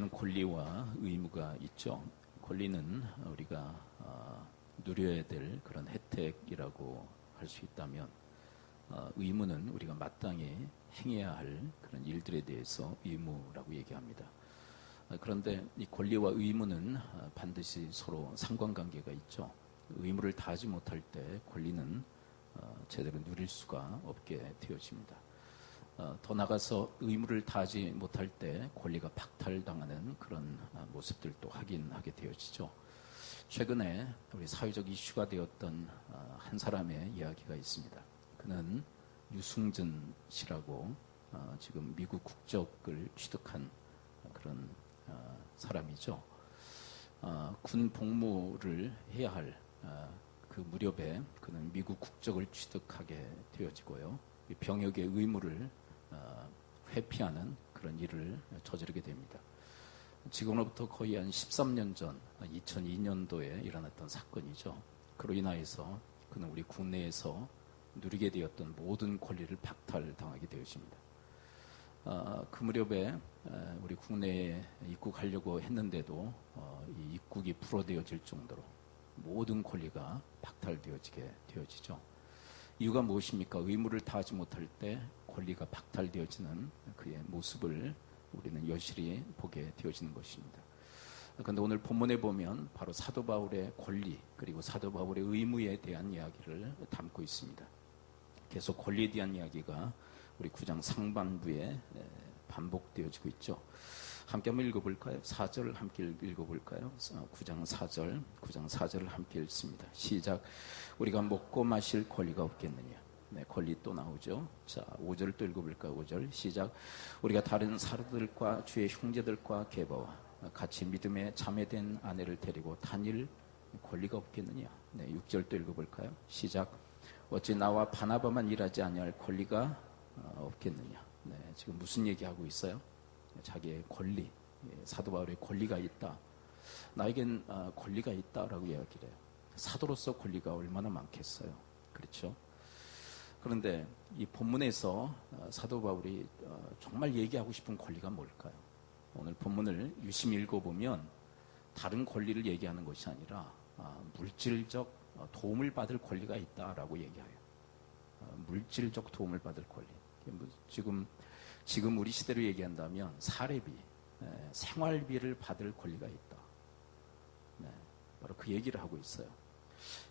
우리는 권리와 의무가 있죠. 권리는 우리가 누려야 될 그런 혜택이라고 할 수 있다면, 의무는 우리가 마땅히 행해야 할 그런 일들에 대해서 의무라고 얘기합니다. 그런데 이 권리와 의무는 반드시 서로 상관관계가 있죠. 의무를 다하지 못할 때 권리는 제대로 누릴 수가 없게 되어집니다. 더 나아가서 의무를 다하지 못할 때 권리가 박탈당하는 그런 모습들도 확인하게 되어지죠. 최근에 우리 사회적 이슈가 되었던 한 사람의 이야기가 있습니다. 그는 유승준 씨라고 지금 미국 국적을 취득한 그런 사람이죠. 군 복무를 해야 할 그 무렵에 그는 미국 국적을 취득하게 되어지고요. 병역의 의무를 회피하는 그런 일을 저지르게 됩니다. 지금으로부터 거의 한 13년 전 2002년도에 일어났던 사건이죠. 그로 인하여서 그는 우리 국내에서 누리게 되었던 모든 권리를 박탈당하게 되었습니다. 그 무렵에 우리 국내에 입국하려고 했는데도 이 입국이 불허되어질 정도로 모든 권리가 박탈되어지게 되어지죠. 이유가 무엇입니까? 의무를 다하지 못할 때 권리가 박탈되어지는 그의 모습을 우리는 여실히 보게 되어지는 것입니다. 그런데 오늘 본문에 보면 바로 사도 바울의 권리 그리고 사도 바울의 의무에 대한 이야기를 담고 있습니다. 계속 권리에 대한 이야기가 우리 9장 상반부에 반복되어지고 있죠. 함께 한번 읽어볼까요? 4절 함께 읽어볼까요? 9장 4절을 함께 읽습니다. 시작. 우리가 먹고 마실 권리가 없겠느냐? 네, 권리 또 나오죠. 자, 5절 또 읽어볼까요? 5절 시작. 우리가 다른 사도들과 주의 형제들과 계바와 같이 믿음에 자매된 아내를 데리고 다닐 권리가 없겠느냐? 네, 6절 또 읽어볼까요? 시작. 어찌 나와 바나바만 일하지 아니할 권리가 없겠느냐? 네, 지금 무슨 얘기하고 있어요? 자기의 권리, 사도 바울의 권리가 있다. 나에겐 권리가 있다라고 이야기를 해요. 사도로서 권리가 얼마나 많겠어요. 그렇죠? 그런데 이 본문에서 사도 바울이 정말 얘기하고 싶은 권리가 뭘까요? 오늘 본문을 유심히 읽어보면 다른 권리를 얘기하는 것이 아니라 물질적 도움을 받을 권리가 있다라고 얘기해요. 물질적 도움을 받을 권리. 지금 우리 시대로 얘기한다면 사례비, 생활비를 받을 권리가 있다. 네, 바로 그 얘기를 하고 있어요.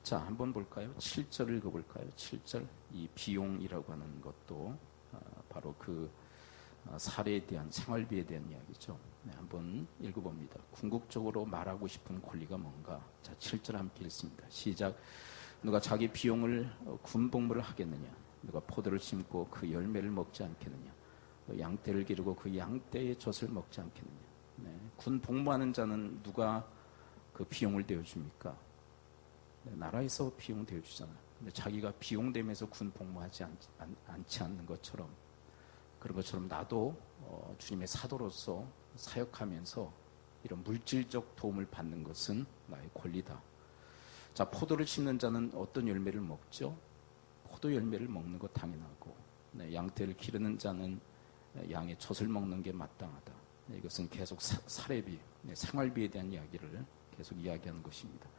자, 한번 볼까요? 7절 읽어볼까요? 7절. 이 비용이라고 하는 것도 바로 그 사례에 대한 생활비에 대한 이야기죠. 네, 한번 읽어봅니다. 궁극적으로 말하고 싶은 권리가 뭔가? 자, 7절 함께 읽습니다. 시작. 누가 자기 비용을 군복무를 하겠느냐? 누가 포도를 심고 그 열매를 먹지 않겠느냐? 양떼를 기르고 그 양떼의 젖을 먹지 않겠느냐? 네, 군 복무하는 자는 누가 그 비용을 대어줍니까? 네, 나라에서 비용 대어주잖아요. 근데 자기가 비용 대면서 군 복무하지 않지 않는 것처럼, 그런 것처럼 나도 주님의 사도로서 사역하면서 이런 물질적 도움을 받는 것은 나의 권리다. 자, 포도를 심는 자는 어떤 열매를 먹죠? 포도 열매를 먹는 것 당연하고, 네, 양떼를 기르는 자는 양의 젖을 먹는 게 마땅하다. 네, 이것은 계속 사례비, 네, 생활비에 대한 이야기를 계속 이야기하는 것입니다.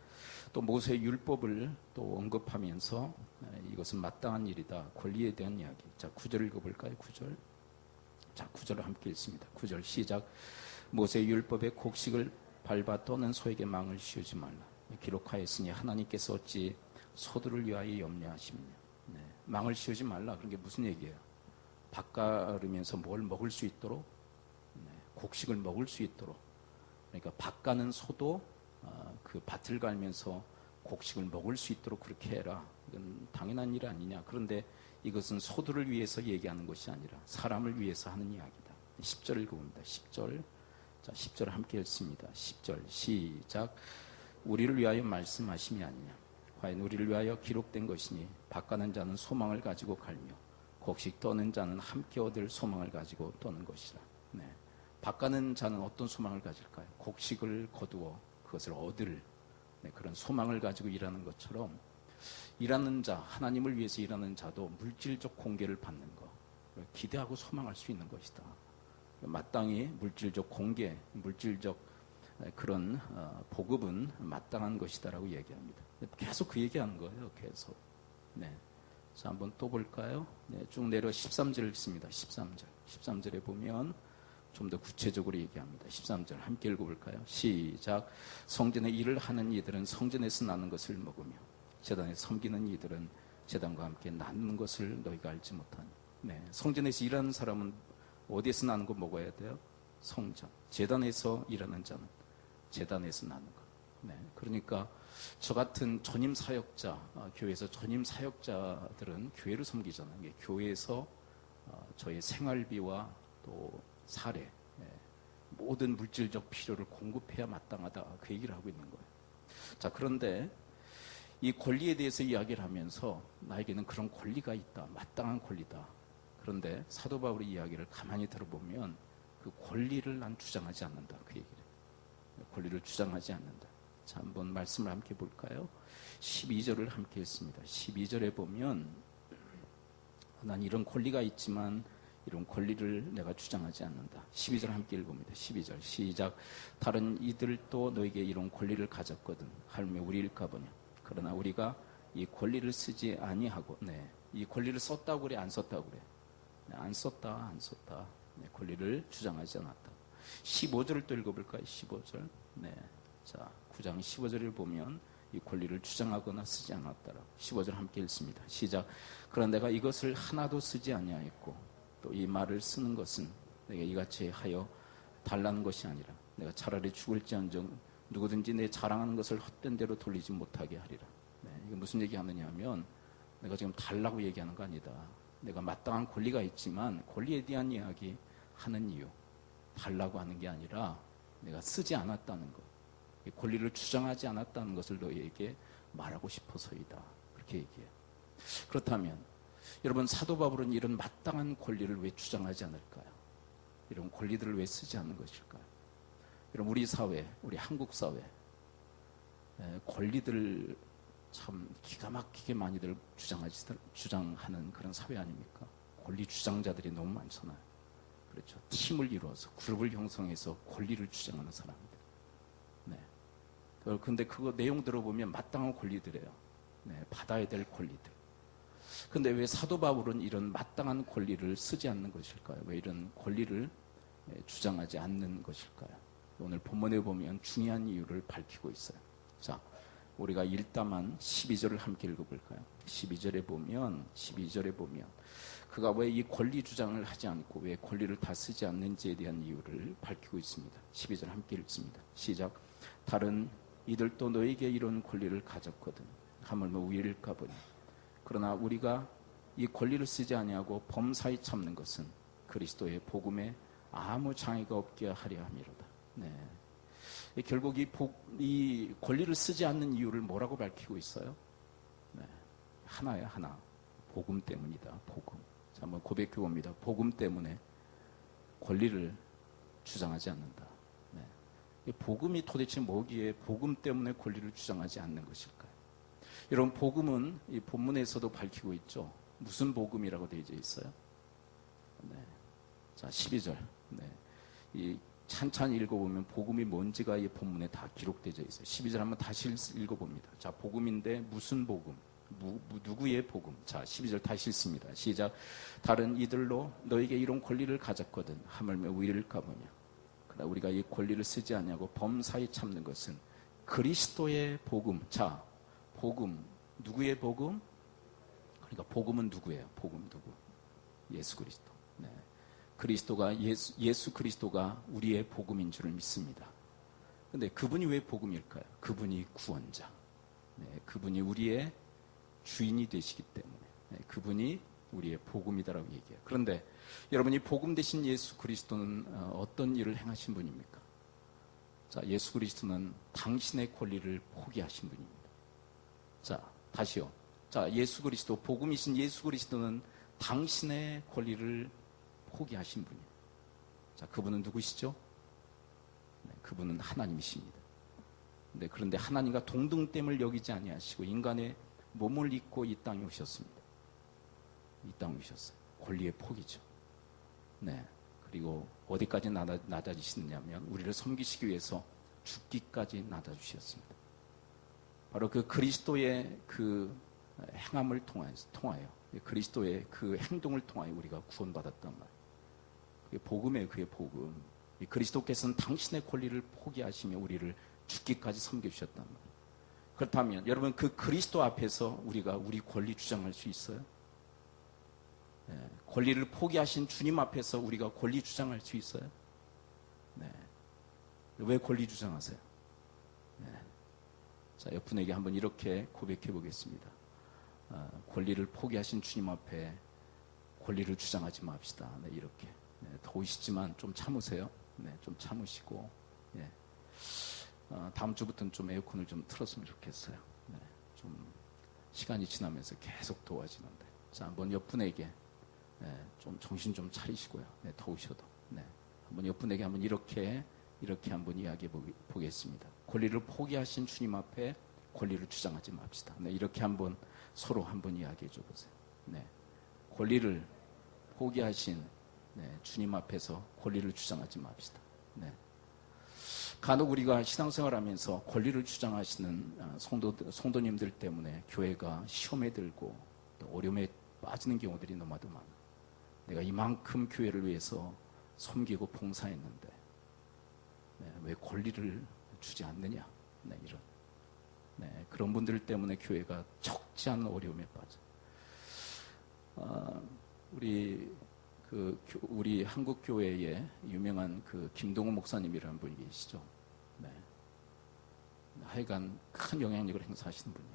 또 모세의 율법을 또 언급하면서 이것은 마땅한 일이다. 권리에 대한 이야기. 자, 9절 읽어볼까요? 9절. 자, 9절을 함께 읽습니다. 9절 시작. 모세의 율법의 곡식을 밟아 떠는 소에게 망을 씌우지 말라. 기록하였으니 하나님께서 어찌 소들을 위하여 염려하십니까? 네, 망을 씌우지 말라. 그런 게 무슨 얘기예요? 밭 가르면서 뭘 먹을 수 있도록, 네, 곡식을 먹을 수 있도록. 그러니까 밭 가는 소도 그 밭을 갈면서 곡식을 먹을 수 있도록 그렇게 해라. 이건 당연한 일 아니냐. 그런데 이것은 소들을 위해서 얘기하는 것이 아니라 사람을 위해서 하는 이야기다. 10절 읽어봅니다. 10절. 자, 10절 함께 읽습니다. 10절 시작. 우리를 위하여 말씀하심이 아니냐. 과연 우리를 위하여 기록된 것이니 밭 가는 자는 소망을 가지고 갈며 곡식 떠는 자는 함께 얻을 소망을 가지고 떠는 것이라. 네. 밭 가는 자는 어떤 소망을 가질까요? 곡식을 거두어 그것을 얻을, 네, 그런 소망을 가지고 일하는 것처럼 일하는 자, 하나님을 위해서 일하는 자도 물질적 공개를 받는 것, 기대하고 소망할 수 있는 것이다. 마땅히 물질적 공개, 물질적 그런 보급은 마땅한 것이다라고 얘기합니다. 계속 그 얘기하는 거예요. 계속. 네. 자, 한번 또 볼까요? 네, 쭉 내려 13절 읽습니다. 13절. 13절에 보면 좀 더 구체적으로 얘기합니다. 13절 함께 읽어볼까요? 시작. 성전의 일을 하는 이들은 성전에서 나는 것을 먹으며 제단에 섬기는 이들은 제단과 함께 나누는 것을 너희가 알지 못하니. 네, 성전에서 일하는 사람은 어디에서 나는 거 먹어야 돼요? 성전. 제단에서 일하는 자는 제단에서 나는 것. 네, 그러니까 저 같은 전임 사역자, 교회에서 전임 사역자들은 교회를 섬기잖아요. 교회에서 저의 생활비와 또 사례, 모든 물질적 필요를 공급해야 마땅하다. 그 얘기를 하고 있는 거예요. 자, 그런데 이 권리에 대해서 이야기를 하면서 나에게는 그런 권리가 있다. 마땅한 권리다. 그런데 사도 바울의 이야기를 가만히 들어보면 그 권리를 난 주장하지 않는다. 그 얘기를. 권리를 주장하지 않는다. 자, 한번 말씀을 함께 볼까요? 12절을 함께 했습니다. 12절에 보면 난 이런 권리가 있지만 이런 권리를 내가 주장하지 않는다. 12절 함께 읽어봅니다. 12절 시작. 다른 이들도 너에게 이런 권리를 가졌거든. 하물며 우리 일까보냐. 그러나 우리가 이 권리를 쓰지 아니하고, 이 권리를 썼다고 그래, 안 썼다고 그래? 안 썼다. 네, 권리를 주장하지 않았다. 15절을 또 읽어볼까요? 15절. 네, 자, 9장 15절을 보면 이 권리를 주장하거나 쓰지 않았다라고. 15절 함께 읽습니다. 시작. 그러나 내가 이것을 하나도 쓰지 아니하였고 또 이 말을 쓰는 것은 내가 이같이 하여 달라는 것이 아니라 내가 차라리 죽을지언정 누구든지 내 자랑하는 것을 헛된 대로 돌리지 못하게 하리라. 네, 이게 무슨 얘기하느냐 하면 내가 지금 달라고 얘기하는 거 아니다. 내가 마땅한 권리가 있지만 권리에 대한 이야기 하는 이유, 달라고 하는 게 아니라 내가 쓰지 않았다는 것, 권리를 주장하지 않았다는 것을 너희에게 말하고 싶어서이다. 그렇게 얘기해요. 그렇다면 여러분, 사도 바울은 이런 마땅한 권리를 왜 주장하지 않을까요? 이런 권리들을 왜 쓰지 않는 것일까요? 여러분, 우리 사회, 우리 한국 사회 권리들 참 기가 막히게 많이들 주장하는 그런 사회 아닙니까? 권리 주장자들이 너무 많잖아요. 그렇죠. 팀을 이루어서 그룹을 형성해서 권리를 주장하는 사람들. 네. 근데 그거 내용 들어보면 마땅한 권리들이에요. 네, 받아야 될 권리들. 근데 왜 사도 바울은 이런 마땅한 권리를 쓰지 않는 것일까요? 왜 이런 권리를 주장하지 않는 것일까요? 오늘 본문에 보면 중요한 이유를 밝히고 있어요. 자, 우리가 일담한 12절을 함께 읽어볼까요? 12절에 보면 그가 왜 이 권리 주장을 하지 않고 왜 권리를 다 쓰지 않는지에 대한 이유를 밝히고 있습니다. 12절 함께 읽습니다. 시작. 다른 이들도 너에게 이런 권리를 가졌거든. 하물며 우일까 보니. 그러나 우리가 이 권리를 쓰지 아니하고 범사에 참는 것은 그리스도의 복음에 아무 장애가 없게 하려 함이로다. 네. 결국 이 권리를 쓰지 않는 이유를 뭐라고 밝히고 있어요? 네. 하나예요, 하나. 복음 때문이다. 복음. 자, 한번 고백해 봅니다. 복음 때문에 권리를 주장하지 않는다. 네. 복음이 도대체 뭐기에 복음 때문에 권리를 주장하지 않는 것일까요? 여러분, 복음은 이 본문에서도 밝히고 있죠. 무슨 복음이라고 되어 있어요? 네. 자, 12절. 네. 이 찬찬히 읽어보면 복음이 뭔지가 이 본문에 다 기록되어 있어요. 12절 한번 다시 읽어봅니다. 자, 복음인데 무슨 복음? 누구의 복음? 자, 12절 다시 읽습니다. 시작. 다른 이들로 너에게 이런 권리를 가졌거든. 하물며 우일까 보냐. 그러나 우리가 이 권리를 쓰지 않냐고 범사에 참는 것은 그리스도의 복음. 자, 복음, 누구의 복음? 그러니까 복음은 누구예요? 복음 누구? 예수 그리스도. 네. 그리스도가 예수 그리스도가 우리의 복음인 줄을 믿습니다. 그런데 그분이 왜 복음일까요? 그분이 구원자. 네. 그분이 우리의 주인이 되시기 때문에 네. 그분이 우리의 복음이다라고 얘기해요. 그런데 여러분이 복음 되신 예수 그리스도는 어떤 일을 행하신 분입니까? 자, 예수 그리스도는 당신의 권리를 포기하신 분입니다. 자, 다시요. 자, 예수 그리스도, 복음이신 예수 그리스도는 당신의 권리를 포기하신 분이에요. 자, 그분은 누구시죠? 네, 그분은 하나님이십니다. 네, 그런데 하나님과 동등됨을 여기지 아니하시고 인간의 몸을 입고 이 땅에 오셨습니다. 이 땅에 오셨어요. 권리의 포기죠. 네. 그리고 어디까지 낮아지시느냐면 우리를 섬기시기 위해서 죽기까지 낮아주셨습니다. 바로 그 그리스도의 그 행함을 통하여 그리스도의 그 행동을 통하여 우리가 구원받았단 말이에요. 그게 복음이에요. 그게 복음. 그리스도께서는 당신의 권리를 포기하시며 우리를 죽기까지 섬겨주셨단 말이에요. 그렇다면 여러분 그 그리스도 앞에서 우리가 우리 권리 주장할 수 있어요? 네. 권리를 포기하신 주님 앞에서 우리가 권리 주장할 수 있어요? 네. 왜 권리 주장하세요? 네. 자, 옆분에게 한번 이렇게 고백해 보겠습니다. 권리를 포기하신 주님 앞에 권리를 주장하지 맙시다. 네, 이렇게. 네, 더우시지만 좀 참으세요. 네, 좀 참으시고. 네. 다음 주부터는 좀 에어컨을 좀 틀었으면 좋겠어요. 네, 좀 시간이 지나면서 계속 더워지는데. 자, 한번 옆분에게 좀 정신 좀 차리시고요. 네, 더우셔도. 네, 한번 옆분에게 한번 이렇게 한번 이야기해 보겠습니다. 권리를 포기하신 주님 앞에 권리를 주장하지 맙시다. 네, 이렇게 한번 서로 한번 이야기해 줘 보세요. 네, 권리를 포기하신 주님 앞에서 권리를 주장하지 맙시다. 네. 간혹 우리가 신앙생활하면서 권리를 주장하시는 성도님들 때문에 교회가 시험에 들고 또 어려움에 빠지는 경우들이 너무나도 많아. 내가 이만큼 교회를 위해서 섬기고 봉사했는데 왜 권리를 주지 않느냐? 이런 그런 분들 때문에 교회가 적지 않은 어려움에 빠져. 우리 한국 교회에 유명한 그 김동호 목사님이라는 분이 계시죠. 네. 하여간 큰 영향력을 행사하시는 분이에요.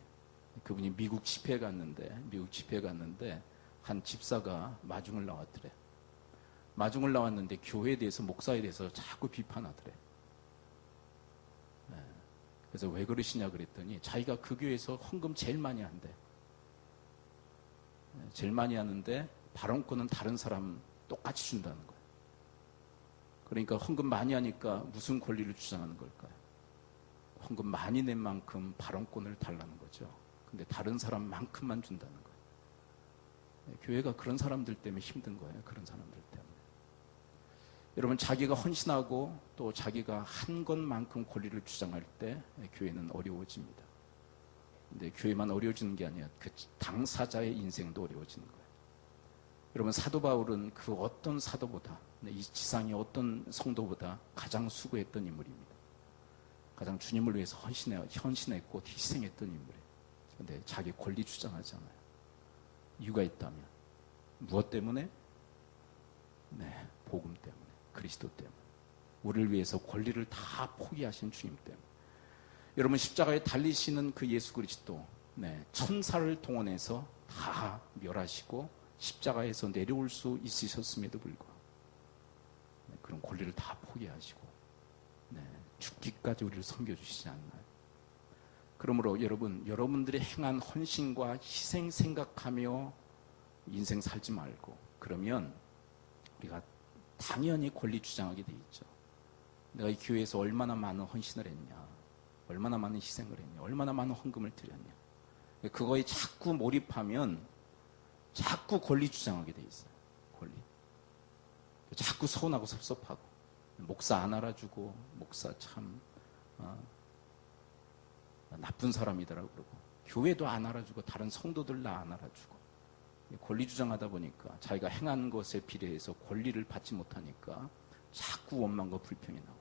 그분이 미국 집회에 갔는데 한 집사가 마중을 나왔더래. 마중을 나왔는데 교회에 대해서 목사에 대해서 자꾸 비판하더래. 네. 그래서 왜 그러시냐 그랬더니 자기가 그 교회에서 헌금 제일 많이 한대. 제일 많이 하는데 발언권은 다른 사람 똑같이 준다는 거예요. 그러니까 헌금 많이 하니까 무슨 권리를 주장하는 걸까요? 헌금 많이 낸 만큼 발언권을 달라는 거죠. 근데 다른 사람만큼만 준다는 거예요. 교회가 그런 사람들 때문에 힘든 거예요. 그런 사람들 때문에. 여러분 자기가 헌신하고 또 자기가 한 것만큼 권리를 주장할 때 교회는 어려워집니다. 근데 교회만 어려워지는 게 아니라 그 당사자의 인생도 어려워지는 거예요. 여러분 사도 바울은 그 어떤 사도보다 이 지상의 어떤 성도보다 가장 수고했던 인물입니다. 가장 주님을 위해서 헌신했고 희생했던 인물이에요. 그런데 자기 권리 주장하잖아요. 이유가 있다면 무엇 때문에? 네, 복음 때문에, 그리스도 때문에. 우리를 위해서 권리를 다 포기하신 주님 때문에. 여러분 십자가에 달리시는 그 예수 그리스도 천사를 동원해서 다 멸하시고 십자가에서 내려올 수 있으셨음에도 불구하고 그런 권리를 다 포기하시고 죽기까지 우리를 섬겨주시지 않나요? 그러므로 여러분들이 행한 헌신과 희생 생각하며 인생 살지 말고, 그러면 우리가 당연히 권리 주장하게 돼 있죠. 내가 이 교회에서 얼마나 많은 헌신을 했냐, 얼마나 많은 희생을 했냐, 얼마나 많은 헌금을 드렸냐. 그거에 자꾸 몰입하면 자꾸 권리 주장하게 돼 있어요. 권리. 자꾸 서운하고 섭섭하고, 목사 안 알아주고, 목사 참 나쁜 사람이더라고 그러고, 교회도 안 알아주고 다른 성도들 나 안 알아주고, 권리 주장하다 보니까 자기가 행한 것에 비례해서 권리를 받지 못하니까 자꾸 원망과 불평이 나와요.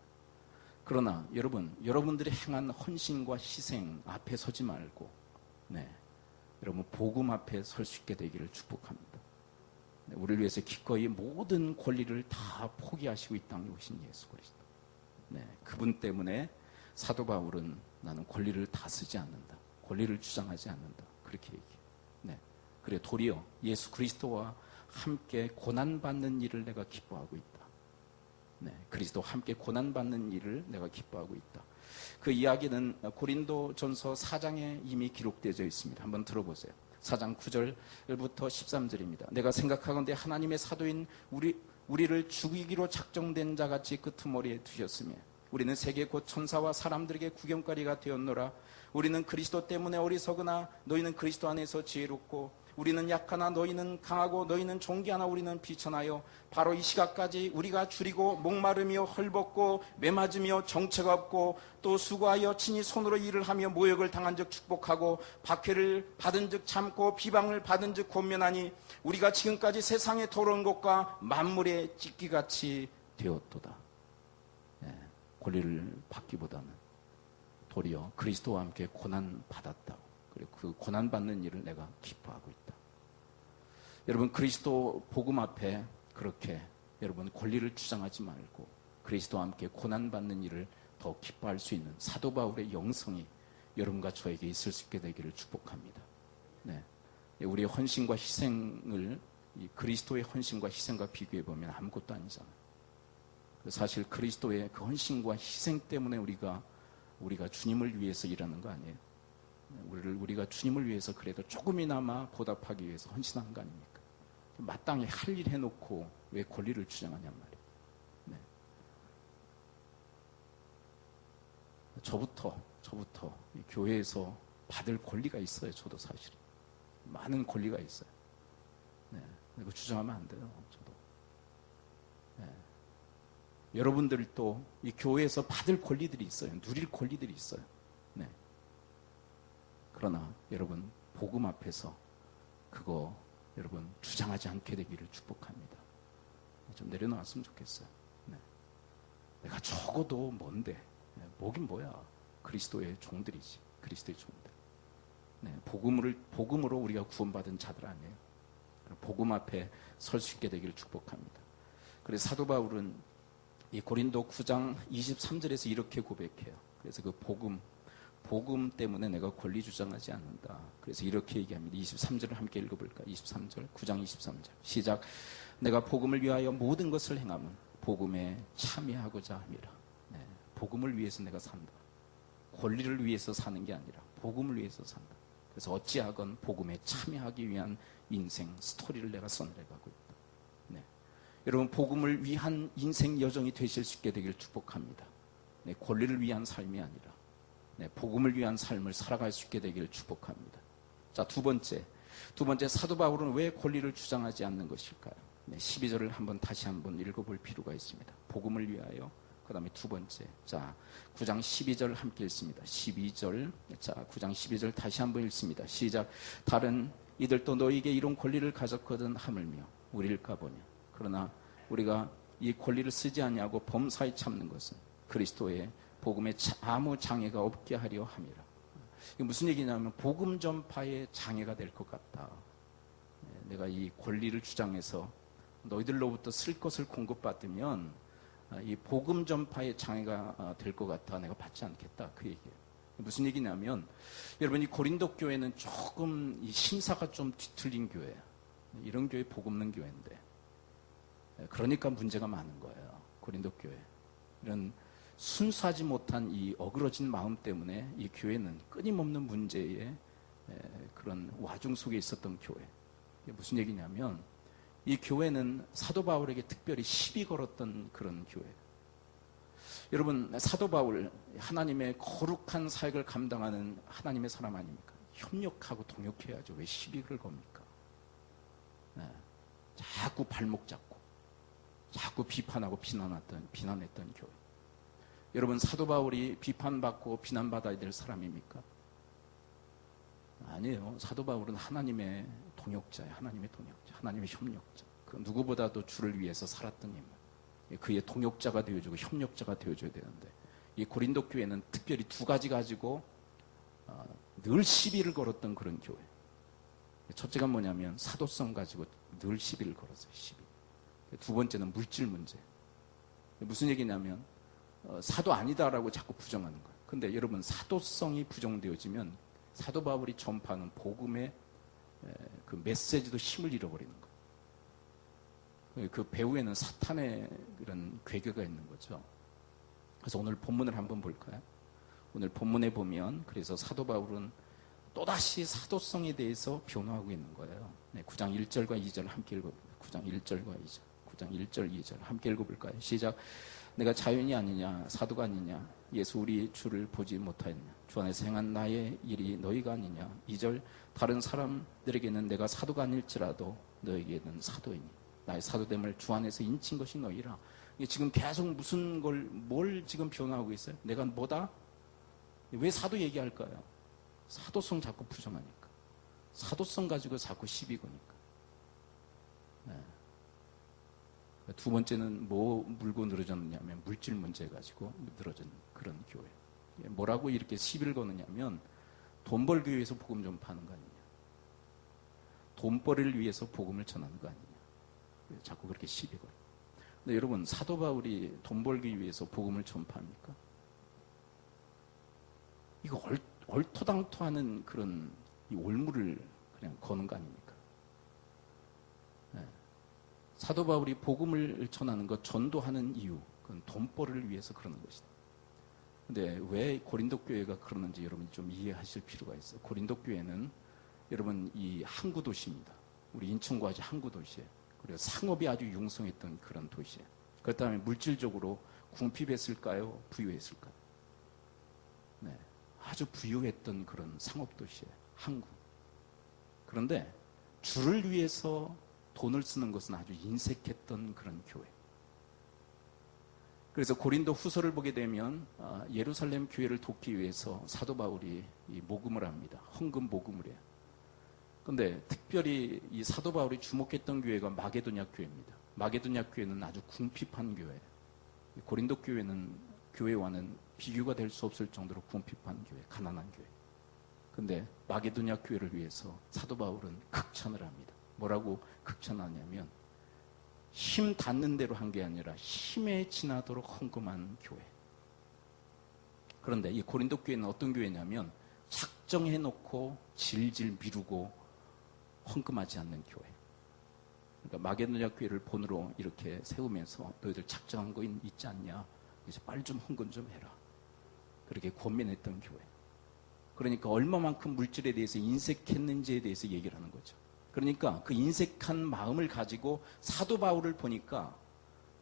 그러나 여러분들이 행한 헌신과 희생 앞에 서지 말고 여러분 복음 앞에 설 수 있게 되기를 축복합니다. 우리를 위해서 기꺼이 모든 권리를 다 포기하시고 이 땅에 오신 예수 그리스도. 그분 때문에 사도 바울은 나는 권리를 다 쓰지 않는다, 권리를 주장하지 않는다, 그렇게 얘기해요. 그래 도리어 예수 그리스도와 함께 고난받는 일을 내가 기뻐하고 있다. 그리스도와 함께 고난받는 일을 내가 기뻐하고 있다. 그 이야기는 고린도전서 4장에 이미 기록되어 있습니다. 한번 들어보세요. 4장 9절부터 13절입니다. 내가 생각하건대 하나님의 사도인 우리를 죽이기로 작정된 자같이 끄트머리에 두셨으며 우리는 세계 곧 천사와 사람들에게 구경거리가 되었노라. 우리는 그리스도 때문에 어리석으나 너희는 그리스도 안에서 지혜롭고 우리는 약하나 너희는 강하고 너희는 존귀하나 우리는 비천하여 바로 이 시각까지 우리가 줄이고 목마르며 헐벗고 매맞으며 정체가 없고 또 수고하여 친히 손으로 일을 하며 모욕을 당한 즉 축복하고 박해를 받은 즉 참고 비방을 받은 즉 권면하니 우리가 지금까지 세상의 더러운 것과 만물의 찢기같이 되었도다. 권리를 받기보다는 도리어 그리스도와 함께 고난 받았다고, 그리고 그 고난 받는 일을 내가 기뻐하고 있다. 여러분, 그리스도 복음 앞에 그렇게 여러분 권리를 주장하지 말고 그리스도와 함께 고난 받는 일을 더 기뻐할 수 있는 사도 바울의 영성이 여러분과 저에게 있을 수 있게 되기를 축복합니다. 우리의 헌신과 희생을 이 그리스도의 헌신과 희생과 비교해 보면 아무것도 아니잖아요. 사실 그리스도의 그 헌신과 희생 때문에 우리가 주님을 위해서 일하는 거 아니에요? 우리가 주님을 위해서 그래도 조금이나마 보답하기 위해서 헌신한 거 아닙니까? 마땅히 할 일 해놓고 왜 권리를 주장하냔 말이에요. 저부터 이 교회에서 받을 권리가 있어요. 저도 사실 많은 권리가 있어요. 이거 주장하면 안 돼요. 저도. 여러분들도 이 교회에서 받을 권리들이 있어요. 누릴 권리들이 있어요. 그러나 여러분, 복음 앞에서 그거 여러분 주장하지 않게 되기를 축복합니다. 좀 내려놓았으면 좋겠어요. 내가 적어도 뭔데? 뭐긴 뭐야? 그리스도의 종들이지. 그리스도의 종들. 복음으로 우리가 구원받은 자들 아니에요. 복음 앞에 설 수 있게 되기를 축복합니다. 그래서 사도 바울은 이 고린도 9장 23절에서 이렇게 고백해요. 그래서 그 복음 때문에 내가 권리 주장하지 않는다. 그래서 이렇게 얘기합니다. 23절을 함께 읽어볼까요? 23절, 9장 23절. 시작. 내가 복음을 위하여 모든 것을 행함은 복음에 참여하고자 함이라. 복음을 위해서 내가 산다. 권리를 위해서 사는 게 아니라 복음을 위해서 산다. 그래서 어찌하건 복음에 참여하기 위한 인생 스토리를 내가 써내려가고 있다. 여러분, 복음을 위한 인생 여정이 되실 수 있게 되기를 축복합니다. 권리를 위한 삶이 아니라 복음을 위한 삶을 살아갈 수 있게 되기를 축복합니다. 자, 두 번째 사도 바울은 왜 권리를 주장하지 않는 것일까요? 12절을 다시 한번 읽어볼 필요가 있습니다. 복음을 위하여. 그 다음에 두 번째, 자, 9장 12절 함께 읽습니다. 12절, 자, 9장 12절 다시 한번 읽습니다. 시작. 다른 이들도 너에게 이런 권리를 가졌거든 하물며 우리일까 보냐. 그러나 우리가 이 권리를 쓰지 아니하고 범사에 참는 것은 그리스도의 복음에 아무 장애가 없게 하려 함이라. 이게 무슨 얘기냐면 복음 전파에 장애가 될 것 같다. 내가 이 권리를 주장해서 너희들로부터 쓸 것을 공급받으면 이 복음 전파에 장애가 될 것 같아. 내가 받지 않겠다. 그 얘기예요. 무슨 얘기냐면 여러분, 이 고린도 교회는 조금 이 심사가 좀 뒤틀린 교회예요. 이런 교회 복 없는 교회인데, 그러니까 문제가 많은 거예요. 고린도 교회. 이런 순수하지 못한 이 어그러진 마음 때문에 이 교회는 끊임없는 문제의 그런 와중 속에 있었던 교회. 이게 무슨 얘기냐면 이 교회는 사도 바울에게 특별히 시비 걸었던 그런 교회. 여러분, 사도 바울 하나님의 거룩한 사역을 감당하는 하나님의 사람 아닙니까? 협력하고 동역해야죠. 왜 시비를 겁니까? 자꾸 발목 잡고 자꾸 비판하고 비난했던 교회. 여러분, 사도 바울이 비판받고 비난받아야 될 사람입니까? 아니에요. 사도 바울은 하나님의 동역자예요. 하나님의 동역자, 하나님의 협력자. 그 누구보다도 주를 위해서 살았던 인물. 그의 동역자가 되어주고 협력자가 되어줘야 되는데, 이 고린도 교회는 특별히 두 가지 가지고 늘 시비를 걸었던 그런 교회. 첫째가 뭐냐면 사도성 가지고 늘 시비를 걸었어요. 시비. 두 번째는 물질 문제. 무슨 얘기냐면 사도 아니다라고 자꾸 부정하는 거예요. 근데 여러분, 사도성이 부정되어지면 사도 바울이 전파하는 복음의 그 메시지도 힘을 잃어버리는 거예요. 그 배후에는 사탄의 그런 괴계가 있는 거죠. 그래서 오늘 본문을 한번 볼까요? 오늘 본문에 보면 그래서 사도 바울은 또다시 사도성에 대해서 변호하고 있는 거예요. 9장 1절과 2절 함께 읽어볼까요? 9장 1절과 2절. 9장 1절, 2절 함께 읽어볼까요? 시작. 내가 자연이 아니냐, 사도가 아니냐, 예수 우리 주를 보지 못하였냐, 주 안에서 행한 나의 일이 너희가 아니냐. 2절 다른 사람들에게는 내가 사도가 아닐지라도 너에게는 사도이니 나의 사도됨을 주 안에서 인친 것이 너희라. 이게 지금 계속 뭘 지금 변화하고 있어요? 내가 뭐다? 왜 사도 얘기할까요? 사도성 자꾸 부정하니까. 사도성 가지고 자꾸 시비 거니까. 네. 두 번째는 뭐 물고 늘어졌느냐면 물질 문제 가지고 늘어진 그런 교회. 뭐라고 이렇게 시비를 거느냐면 돈 벌기 위해서 복음 좀 파는 거 아니냐. 돈벌이를 위해서 복음을 전하는 거 아니냐. 자꾸 그렇게 시비 걸어요. 근데 여러분 사도 바울이 돈 벌기 위해서 복음을 전파합니까? 이거 얼토당토하는 그런 이 올무를 그냥 거는 거 아닙니까? 네. 사도 바울이 복음을 전하는 것, 전도하는 이유, 그건 돈벌이를 위해서 그러는 것이다. 근데 왜 고린도 교회가 그러는지 여러분이 좀 이해하실 필요가 있어요. 고린도 교회는 여러분 이 항구 도시입니다. 우리 인천과 아주 항구 도시에. 그리고 상업이 아주 융성했던 그런 도시에. 그렇다면 물질적으로 궁핍했을까요? 부유했을까요? 네, 아주 부유했던 그런 상업 도시에 항구. 그런데 주를 위해서 돈을 쓰는 것은 아주 인색했던 그런 교회. 그래서 고린도 후서를 보게 되면 예루살렘 교회를 돕기 위해서 사도 바울이 이 모금을 합니다. 헌금 모금을 해요. 그런데 특별히 이 사도 바울이 주목했던 교회가 마게도냐 교회입니다. 마게도냐 교회는 아주 궁핍한 교회. 고린도 교회와는 비교가 될 수 없을 정도로 궁핍한 교회, 가난한 교회. 그런데 마게도냐 교회를 위해서 사도 바울은 극찬을 합니다. 뭐라고 극찬하냐면 힘 닿는 대로 한 게 아니라 힘에 지나도록 헌금한 교회. 그런데 이 고린도 교회는 어떤 교회냐면 작정해놓고 질질 미루고 헌금하지 않는 교회. 그러니까 마게도냐 교회를 본으로 이렇게 세우면서 너희들 작정한 거 있지 않냐? 그래서 빨리 좀 헌금 좀 해라. 그렇게 권면했던 교회. 그러니까 얼마만큼 물질에 대해서 인색했는지에 대해서 얘기를 하는 거죠. 그러니까 그 인색한 마음을 가지고 사도 바울을 보니까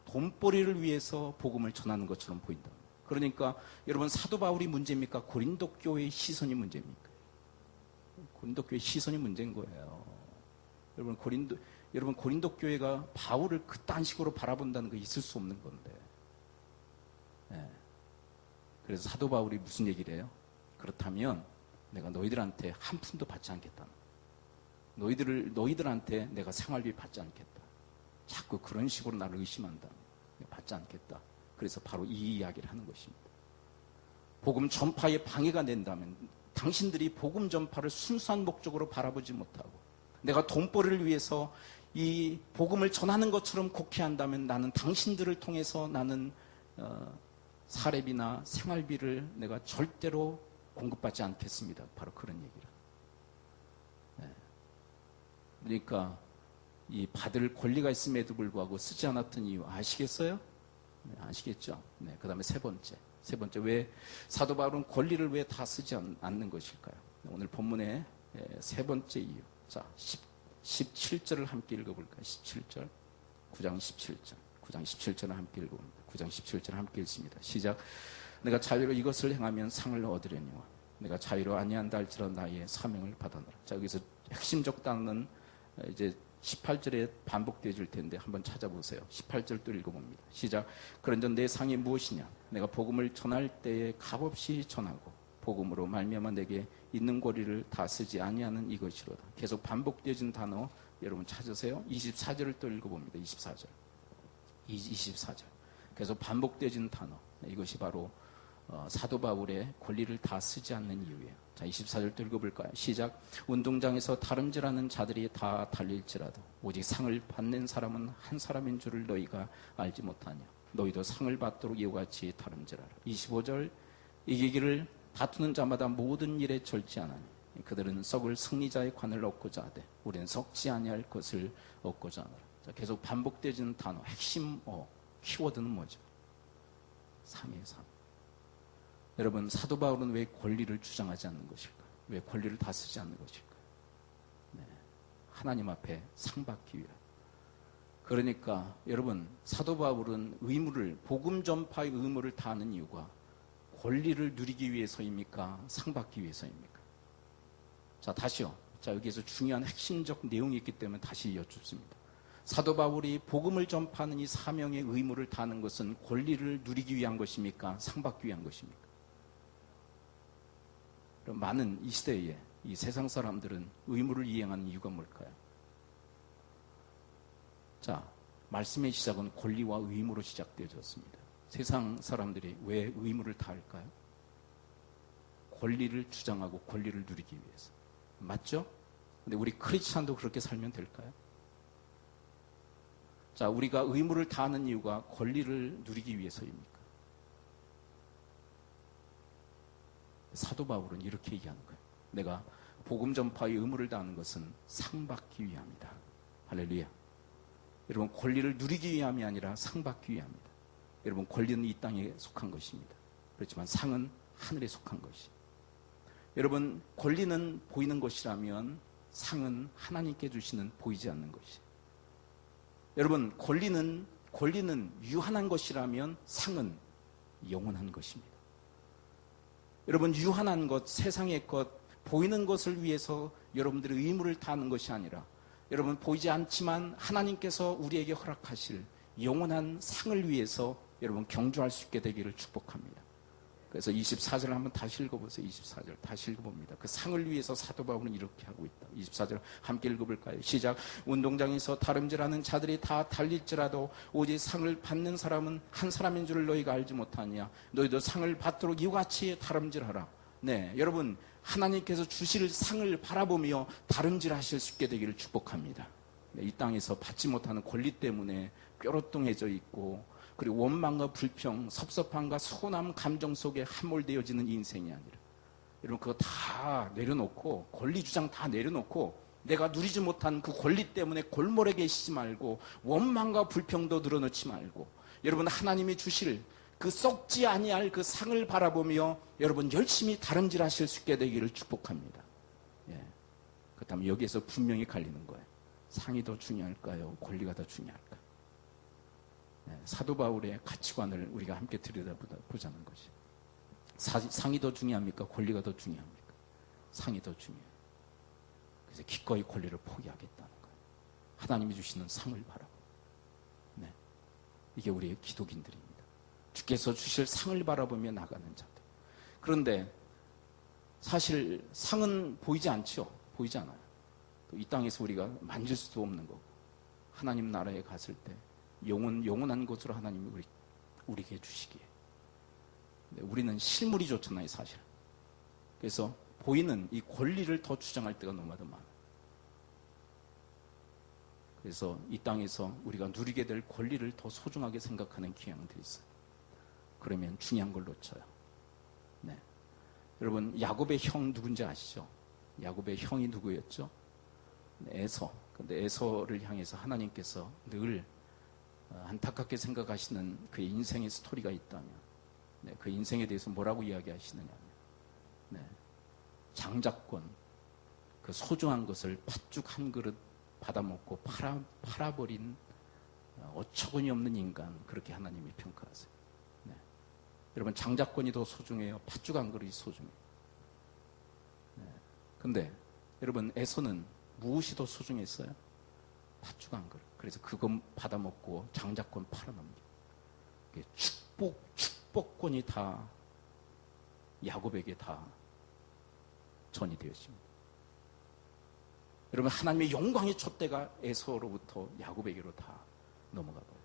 돈벌이를 위해서 복음을 전하는 것처럼 보인다. 그러니까 여러분 사도 바울이 문제입니까? 고린도 교회의 시선이 문제입니까? 고린도 교회의 시선이 문제인 거예요. 여러분 고린도 교회가 바울을 그딴 식으로 바라본다는 거 있을 수 없는 건데. 네. 그래서 사도 바울이 무슨 얘기를 해요? 그렇다면 내가 너희들한테 한 푼도 받지 않겠다. 너희들한테 내가 생활비 받지 않겠다. 자꾸 그런 식으로 나를 의심한다. 받지 않겠다. 그래서 바로 이 이야기를 하는 것입니다. 복음 전파에 방해가 된다면 당신들이 복음 전파를 순수한 목적으로 바라보지 못하고 내가 돈벌이를 위해서 이 복음을 전하는 것처럼 곡해한다면 나는 당신들을 통해서 나는 사례비나 생활비를 내가 절대로 공급받지 않겠습니다. 바로 그런 얘기를. 그러니까 이 받을 권리가 있음에도 불구하고 쓰지 않았던 이유 아시겠어요? 네, 아시겠죠? 네, 그 다음에 세 번째 왜 사도 바울은 권리를 왜 다 쓰지 않는 것일까요? 오늘 본문의 세 번째 이유. 자, 17절을 함께 읽어볼까요? 17절 9장 17절을 함께 읽어봅니다. 9장 17절을 함께 읽습니다. 시작. 내가 자유로 이것을 행하면 상을 얻으려니와 내가 자유로 아니한다 할지라도 나의 사명을 받아노라. 자, 여기서 핵심적 단어는 이제 18절에 반복되어질 텐데 한번 찾아보세요. 18절 또 읽어봅니다. 시작. 그런즉 내 상이 무엇이냐? 내가 복음을 전할 때에 값없이 전하고 복음으로 말미암아 내게 있는 권리를 다 쓰지 아니하는 이것이로다. 계속 반복되어진 단어 여러분 찾으세요. 24절을 또 읽어봅니다. 24절. 계속 반복되어진 단어. 이것이 바로 사도 바울의 권리를 다 쓰지 않는 이유예요. 자, 24절 또 읽어볼까요? 시작. 운동장에서 다름질하는 자들이 다 달릴지라도 오직 상을 받는 사람은 한 사람인 줄을 너희가 알지 못하냐. 너희도 상을 받도록 이와 같이 다름질하라. 25절. 이기기를 다투는 자마다 모든 일에 절지 않으니 그들은 썩을 승리자의 관을 얻고자 하되 우리는 썩지 아니할 것을 얻고자 하노라. 자, 계속 반복되는 단어 핵심 키워드는 뭐죠? 3이에요. 3. 여러분 사도 바울은 왜 권리를 주장하지 않는 것일까? 왜 권리를 다 쓰지 않는 것일까? 네, 하나님 앞에 상 받기 위해. 그러니까 여러분 사도 바울은 복음 전파의 의무를 다하는 이유가 권리를 누리기 위해서입니까? 상 받기 위해서입니까? 자, 다시요. 자, 여기에서 중요한 핵심적 내용이 있기 때문에 다시 여쭙습니다. 사도 바울이 복음을 전파하는 이 사명의 의무를 다하는 것은 권리를 누리기 위한 것입니까? 상 받기 위한 것입니까? 그럼 많은 이 시대에 이 세상 사람들은 의무를 이행하는 이유가 뭘까요? 자, 말씀의 시작은 권리와 의무로 시작되어졌습니다. 세상 사람들이 왜 의무를 다할까요? 권리를 주장하고 권리를 누리기 위해서. 맞죠? 근데 우리 크리스찬도 그렇게 살면 될까요? 자, 우리가 의무를 다하는 이유가 권리를 누리기 위해서입니까? 사도 바울은 이렇게 얘기하는 거예요. 내가 복음 전파의 의무를 다하는 것은 상 받기 위함이다. 할렐루야. 여러분, 권리를 누리기 위함이 아니라 상 받기 위함이다. 여러분, 권리는 이 땅에 속한 것입니다. 그렇지만 상은 하늘에 속한 것이. 여러분, 권리는 보이는 것이라면 상은 하나님께 주시는 보이지 않는 것이. 여러분, 권리는 유한한 것이라면 상은 영원한 것입니다. 여러분, 유한한 것, 세상의 것, 보이는 것을 위해서 여러분들의 의무를 다하는 것이 아니라 여러분, 보이지 않지만 하나님께서 우리에게 허락하실 영원한 상을 위해서 여러분 경주할 수 있게 되기를 축복합니다. 그래서 24절을 한번 다시 읽어보세요. 24절 다시 읽어봅니다. 그 상을 위해서 사도 바울은 이렇게 하고 있다. 24절 함께 읽어볼까요? 시작. 운동장에서 다름질하는 자들이 다 달릴지라도 오직 상을 받는 사람은 한 사람인 줄을 너희가 알지 못하냐. 너희도 상을 받도록 이같이 다름질하라. 네, 여러분, 하나님께서 주실 상을 바라보며 다름질하실 수 있게 되기를 축복합니다. 네, 이 땅에서 받지 못하는 권리 때문에 뾰로통해져 있고, 그리고 원망과 불평, 섭섭함과 서운함 감정 속에 함몰되어지는 인생이 아니라, 여러분, 그거 다 내려놓고, 권리 주장 다 내려놓고, 내가 누리지 못한 그 권리 때문에 골몰에 계시지 말고, 원망과 불평도 늘어놓지 말고, 여러분, 하나님이 주실 그 썩지 아니할 그 상을 바라보며 여러분 열심히 다름질하실 수 있게 되기를 축복합니다. 예. 그렇다면 여기에서 분명히 갈리는 거예요. 상이 더 중요할까요? 권리가 더 중요할까요? 예. 사도 바울의 가치관을 우리가 함께 들여다보자는 것이. 상이 더 중요합니까? 권리가 더 중요합니까? 상이 더 중요해요. 그래서 기꺼이 권리를 포기하겠다는 거예요. 하나님이 주시는 상을 바라고. 네. 이게 우리의 기독인들입니다. 주께서 주실 상을 바라보며 나가는 자들. 그런데 사실 상은 보이지 않죠. 보이지 않아요. 또 이 땅에서 우리가 만질 수도 없는 거고, 하나님 나라에 갔을 때 영원한 것으로 하나님이 우리에게 주시기에. 근데 우리는 실물이 좋잖아요, 사실. 그래서 보이는 이 권리를 더 주장할 때가 너무나도 많아요. 그래서 이 땅에서 우리가 누리게 될 권리를 더 소중하게 생각하는 경향들이 있어요. 그러면 중요한 걸 놓쳐요. 네. 여러분, 야곱의 형 누군지 아시죠? 야곱의 형이 누구였죠? 에서. 근데 에서를 향해서 하나님께서 늘 안타깝게 생각하시는 그의 인생의 스토리가 있다면, 네, 그 인생에 대해서 뭐라고 이야기하시느냐면, 네, 장자권, 그 소중한 것을 팥죽 한 그릇 받아먹고 팔아버린 어처구니 없는 인간, 그렇게 하나님이 평가하세요. 여러분, 장자권이 더 소중해요? 팥죽 한 그릇이 소중해요? 네. 근데 여러분, 에서는 무엇이 더 소중했어요? 팥죽 한 그릇. 그래서 그거 받아먹고 장자권 팔아넘겨. 축복권이 다 야곱에게 다 전이 되었습니다. 여러분, 하나님의 영광의 촛대가 에서로부터 야곱에게로 다 넘어가 버려요.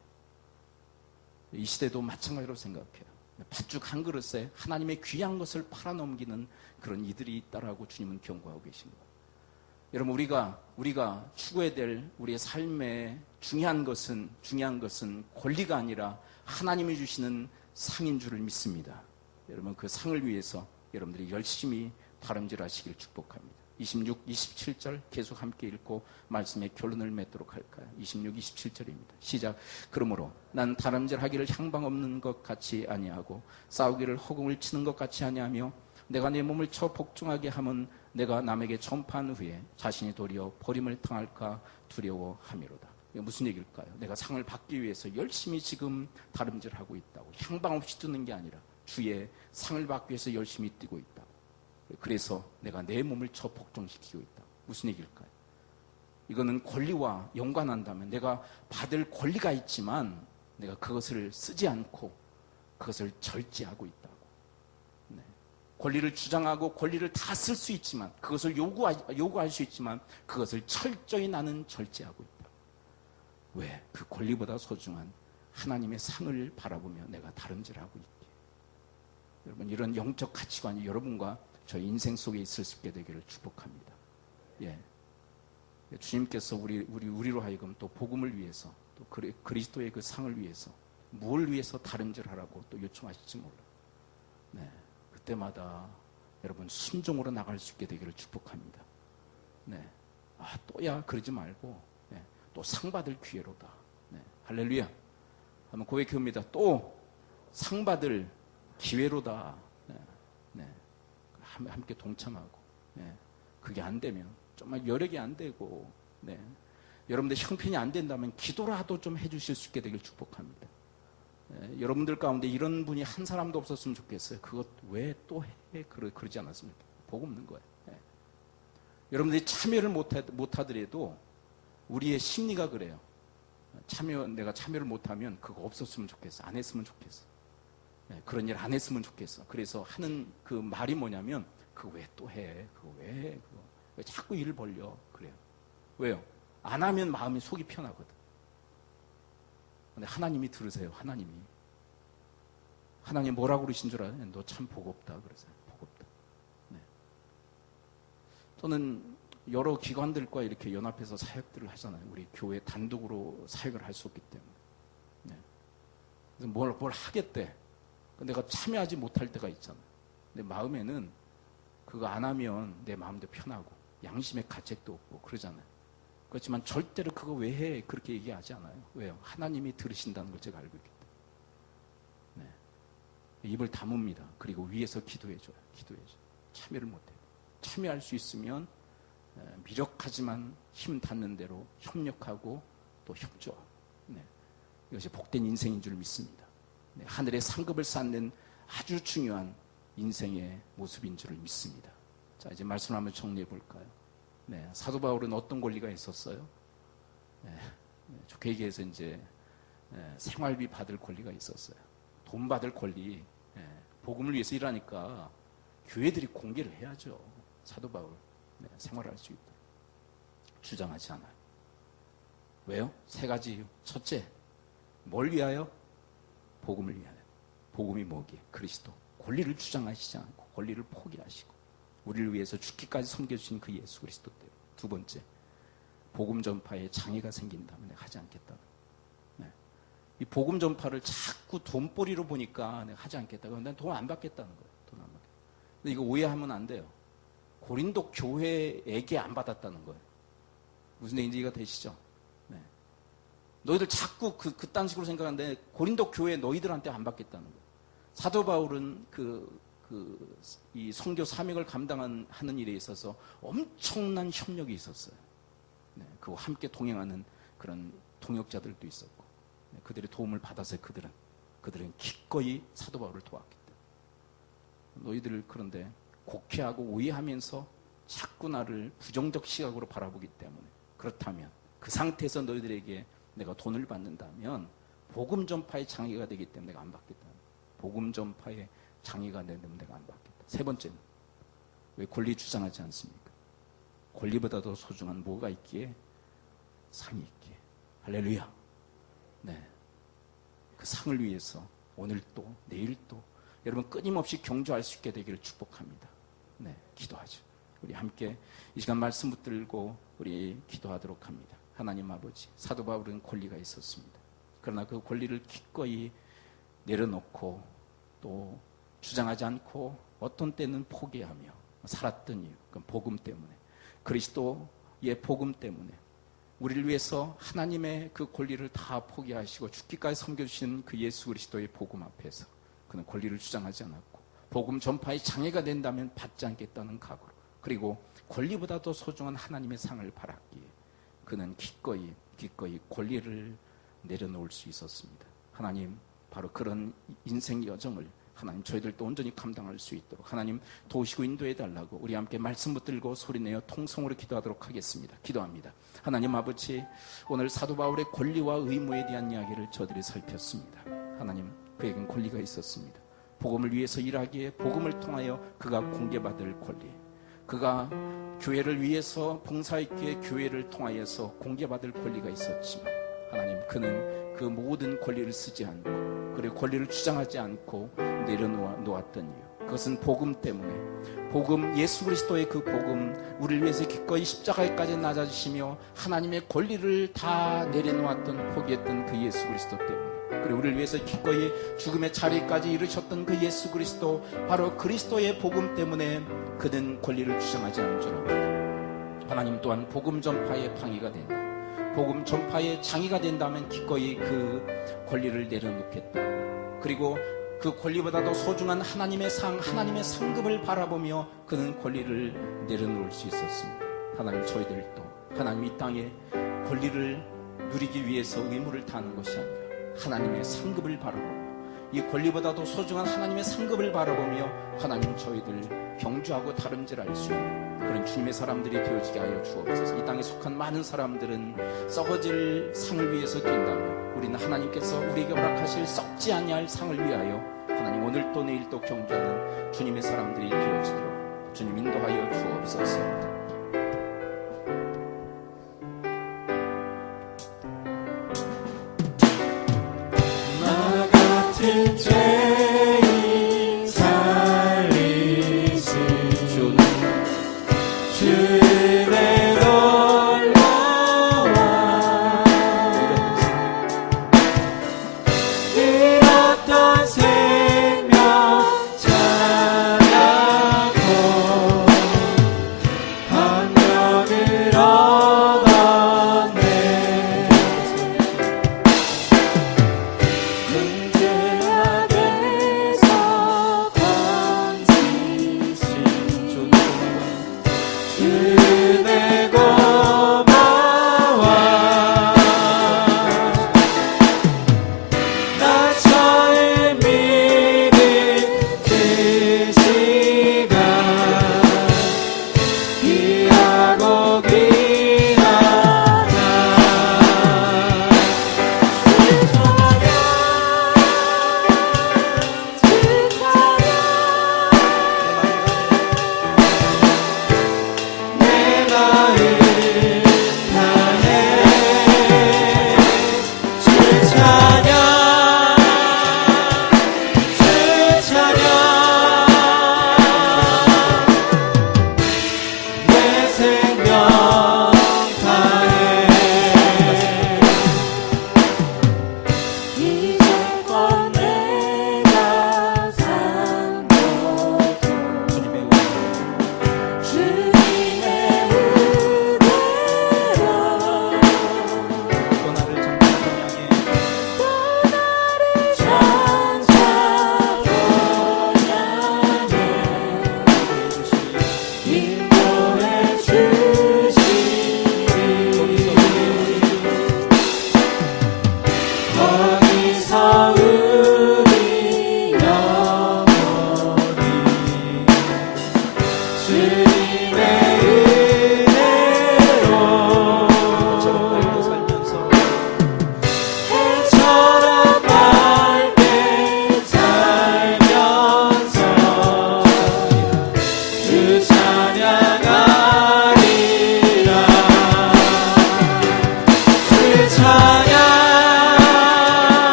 이 시대도 마찬가지로 생각해요. 팥죽 한 그릇에 하나님의 귀한 것을 팔아넘기는 그런 이들이 있다라고 주님은 경고하고 계신 거예요. 여러분, 우리가 추구해야 될 우리의 삶에 중요한 것은 권리가 아니라 하나님이 주시는 상인 줄을 믿습니다. 여러분, 그 상을 위해서 여러분들이 열심히 다름질하시길 축복합니다. 26, 27절 계속 함께 읽고 말씀의 결론을 맺도록 할까요? 26, 27절입니다. 시작. 그러므로 난 다름질하기를 향방 없는 것 같이 아니하고 싸우기를 허공을 치는 것 같이 아니하며 내가 내 몸을 쳐 복종하게 하면 내가 남에게 전파한 후에 자신이 도리어 버림을 당할까 두려워함이로다. 이게 무슨 얘기일까요? 내가 상을 받기 위해서 열심히 지금 다름질하고 있다고. 향방 없이 두는 게 아니라 주의 상을 받기 위해서 열심히 뛰고 있다. 그래서 내가 내 몸을 저 복종시키고 있다. 무슨 얘기일까요? 이거는 권리와 연관한다면 내가 받을 권리가 있지만 내가 그것을 쓰지 않고 그것을 절제하고 있다고. 네. 권리를 주장하고 권리를 다 쓸 수 있지만 그것을 요구할 수 있지만 그것을 철저히 나는 절제하고 있다. 왜? 그 권리보다 소중한 하나님의 상을 바라보며 내가 다름질하고 있기에. 여러분, 이런 영적 가치관이 여러분과 저 인생 속에 있을 수 있게 되기를 축복합니다. 예. 주님께서 우리로 하여금 또 복음을 위해서 또 그리스도의 그 상을 위해서 무엇을 위해서 다름질하라고 또 요청하실지 몰라요. 네. 그때마다 여러분 순종으로 나갈 수 있게 되기를 축복합니다. 네. 또야 그러지 말고 네. 또 상 받을 기회로다. 네. 할렐루야. 한번 고백해봅니다. 또 상 받을 기회로다. 네. 네. 함께 동참하고. 네. 그게 안 되면 정말 여력이 안 되고 네. 여러분들 형편이 안 된다면 기도라도 좀 해주실 수 있게 되길 축복합니다. 네. 여러분들 가운데 이런 분이 한 사람도 없었으면 좋겠어요. 그것 왜 또 해? 그러지 않았습니까? 복 없는 거예요. 네. 여러분들이 참여를 못하더라도 우리의 심리가 그래요. 내가 참여를 못하면 그거 없었으면 좋겠어. 안 했으면 좋겠어. 네. 그런 일 안 했으면 좋겠어. 그래서 하는 그 말이 뭐냐면 그거 왜 또 해? 그거 왜 해? 그거 왜 자꾸 일을 벌려? 그래요. 왜요? 안 하면 마음이 속이 편하거든. 근데 하나님이 들으세요. 하나님 뭐라고 그러신 줄 알아요? 너 참 복 없다 그러세요. 복 없다. 네. 저는 여러 기관들과 이렇게 연합해서 사역들을 하잖아요. 우리 교회 단독으로 사역을 할 수 없기 때문에. 네. 그래서 뭘 하겠대. 내가 참여하지 못할 때가 있잖아요. 내 마음에는 그거 안 하면 내 마음도 편하고 양심의 가책도 없고 그러잖아요. 그렇지만 절대로 그거 왜 해? 그렇게 얘기하지 않아요. 왜요? 하나님이 들으신다는 걸 제가 알고 있기 때문에. 네. 입을 다뭅니다. 그리고 위에서 기도해줘요. 참여를 못해요. 참여할 수 있으면 미력하지만 힘 닿는 대로 협력하고 또 협조하고. 네. 이것이 복된 인생인 줄 믿습니다. 네. 하늘의 상급을 쌓는 아주 중요한 인생의 모습인 줄 믿습니다. 자, 이제 말씀을 한번 정리해 볼까요? 네, 사도 바울은 어떤 권리가 있었어요? 좋게 얘기해서 이제 생활비 받을 권리가 있었어요. 돈 받을 권리. 복음을 위해서 일하니까 교회들이 공개를 해야죠. 사도 바울 생활할 수 있다. 주장하지 않아요. 왜요? 3가지 이유. 첫째, 뭘 위하여? 복음을 위하여. 복음이 뭐기에? 그리스도. 권리를 주장하시지 않고 권리를 포기하시고 우리를 위해서 죽기까지 섬겨주신 그 예수 그리스도 때문에. 2번째, 복음 전파에 장애가 생긴다면 내가 하지 않겠다. 네. 이 복음 전파를 자꾸 돈벌이로 보니까 내가 하지 않겠다고. 난 돈 안 받겠다는 거예요. 돈 안 받겠다. 근데 이거 오해하면 안 돼요. 고린도 교회에게 안 받았다는 거예요. 무슨 얘기인지 이해가 되시죠? 네. 너희들 자꾸 그딴 식으로 생각하는데 고린도 교회 너희들한테 안 받겠다는 거예요. 사도 바울은 이 선교 사명을 감당하는 일에 있어서 엄청난 협력이 있었어요. 네, 그와 함께 동행하는 그런 동역자들도 있었고, 네, 그들의 도움을 받아서 그들은 기꺼이 사도 바울을 도왔기 때문에. 너희들 그런데 곡해하고 오해하면서 자꾸 나를 부정적 시각으로 바라보기 때문에, 그렇다면 그 상태에서 너희들에게 내가 돈을 받는다면 복음 전파의 장애가 되기 때문에 내가 안 받겠다. 복음 전파의 장애가 되면 내가 안 받겠다. 3번째는 왜 권리 주장하지 않습니까? 권리보다 더 소중한 뭐가 있기에? 상이 있기에. 할렐루야. 네. 그 상을 위해서 오늘 또 내일 또 여러분 끊임없이 경주할 수 있게 되기를 축복합니다. 네, 기도하죠. 우리 함께 이 시간 말씀 붙들고 우리 기도하도록 합니다. 하나님 아버지, 사도 바울은 권리가 있었습니다. 그러나 그 권리를 기꺼이 내려놓고 또 주장하지 않고 어떤 때는 포기하며 살았던 이유, 그건 복음 때문에, 그리스도의 복음 때문에 우리를 위해서 하나님의 그 권리를 다 포기하시고 죽기까지 섬겨주신 그 예수 그리스도의 복음 앞에서 그는 권리를 주장하지 않았고 복음 전파의 장애가 된다면 받지 않겠다는 각오로, 그리고 권리보다 더 소중한 하나님의 상을 바랐기에 그는 기꺼이 권리를 내려놓을 수 있었습니다. 하나님, 바로 그런 인생 여정을 하나님 저희들도 온전히 감당할 수 있도록 하나님 도우시고 인도해 달라고 우리 함께 말씀 붙들고 소리내어 통성으로 기도하도록 하겠습니다. 기도합니다. 하나님 아버지, 오늘 사도 바울의 권리와 의무에 대한 이야기를 저들이 살폈습니다. 하나님, 그에겐 권리가 있었습니다. 복음을 위해서 일하기에 복음을 통하여 그가 공개받을 권리, 그가 교회를 위해서 봉사했기에 교회를 통하여서 공개받을 권리가 있었지만 하나님, 그는 그 모든 권리를 쓰지 않고 그리고 권리를 주장하지 않고 내려놓았던 이유, 그것은 복음 때문에, 복음, 예수 그리스도의 그 복음, 우리를 위해서 기꺼이 십자가에까지 낮아지시며 하나님의 권리를 다 내려놓았던, 포기했던 그 예수 그리스도 때문에, 그리고 우리를 위해서 기꺼이 죽음의 자리까지 이르셨던 그 예수 그리스도, 바로 그리스도의 복음 때문에 그는 권리를 주장하지 않은 줄 압니다. 하나님 또한 복음 전파의 방해가 된다, 복음 전파의 장애가 된다면 기꺼이 그 권리를 내려놓겠다. 그리고 그 권리보다도 소중한 하나님의 상, 하나님의 상급을 바라보며 그는 권리를 내려놓을 수 있었습니다. 하나님, 저희들도 하나님 이 땅에 권리를 누리기 위해서 의무를 다하는 것이 아니라 하나님의 상급을 바라보며, 이 권리보다도 소중한 하나님의 상급을 바라보며 하나님 저희들 경주하고 다름질할 수 있는 그런 주님의 사람들이 되어지게 하여 주옵소서. 이 땅에 속한 많은 사람들은 썩어질 상을 위해서 뛴다면 우리는 하나님께서 우리에게 허락하실 썩지 아니할 상을 위하여 하나님 오늘 또 내일 또 경주하는 주님의 사람들이 되어지도록 주님 인도하여 주옵소서. 아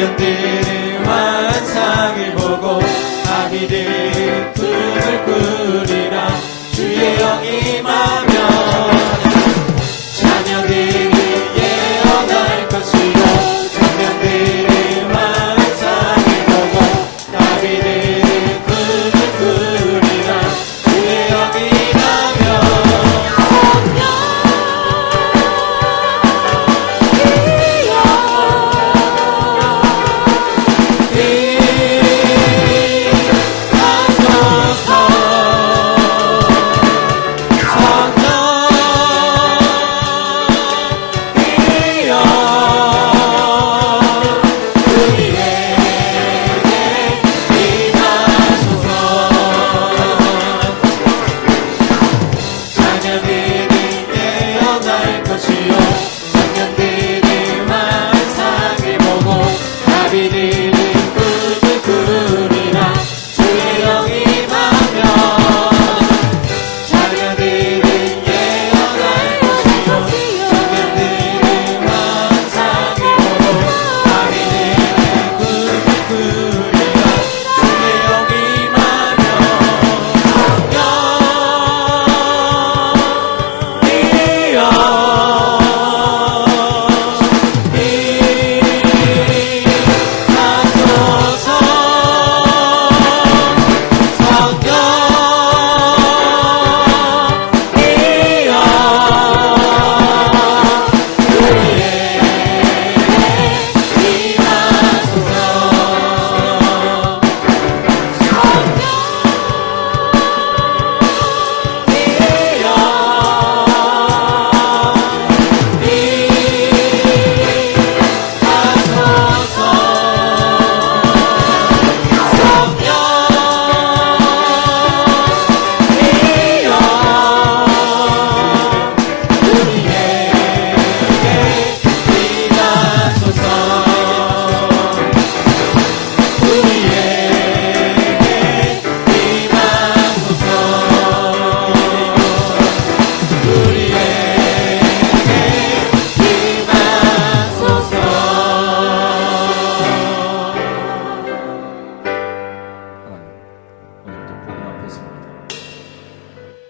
청년들은 환상을 보고 다비드 꿈을 꾸리라. 주의 영이 임하면 자녀들은 예언할 것이요 청년들은 환상을 보고 다비드 꿈을 꾸리라. 주의 영이 임하면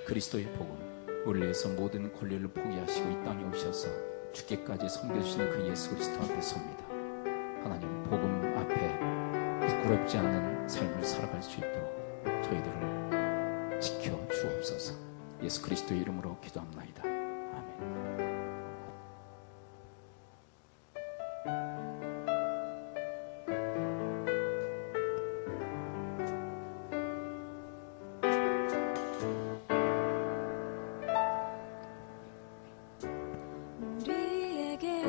그리스도의 복음, 우리를 위해서 모든 권리를 포기하시고 이 땅에 오셔서 죽기까지 섬겨주시는 그 예수 그리스도 앞에 섭니다. 하나님, 복음 앞에 부끄럽지 않는 삶을 살아갈 수 있도록 저희들을 지켜 주옵소서. 예수 그리스도의 이름으로 기도합나이다. 아멘. 우리에게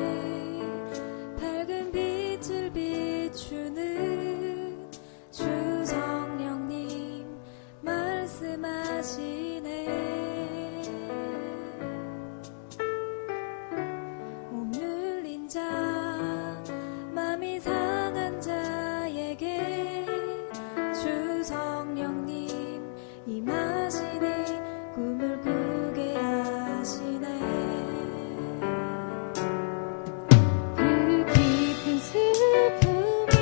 밝은 빛을 비추는 주 성령님 말씀하시네. 몸 눌린 자, 맘이 상한 자에게 주 성령님 임하시니 꿈을 꾸게 하시네. 그 깊은 슬픔이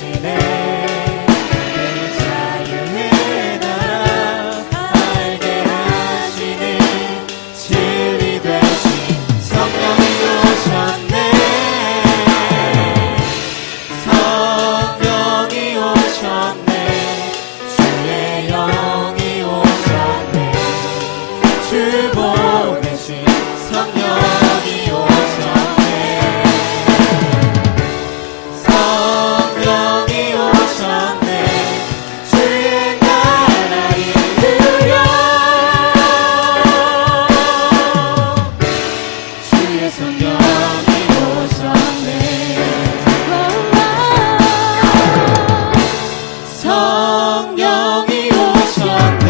오시네 그 자유의 나라 알게 하시는 진리 되신 성령이 오셨네 성령이 오셨네 주의 영이 오셨네 주 보내신 성령이 오셨네 성령이 오셨네 주의 나라 이루려 주의 성령이 오셨네 성령이 오셨네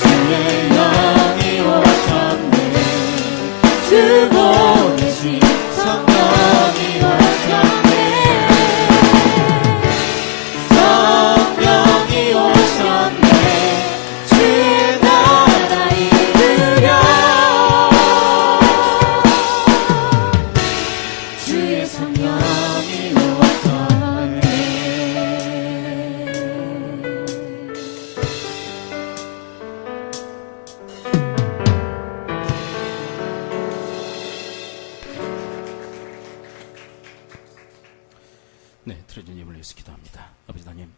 주의 영이 오셨네 주 보내신 성령이 오셨네 성령이 오셨네 주의 나라 이루려 주의 성령이 오셨네 네, 들어준 예물을 위해서 기도합니다. 아버지 하나님,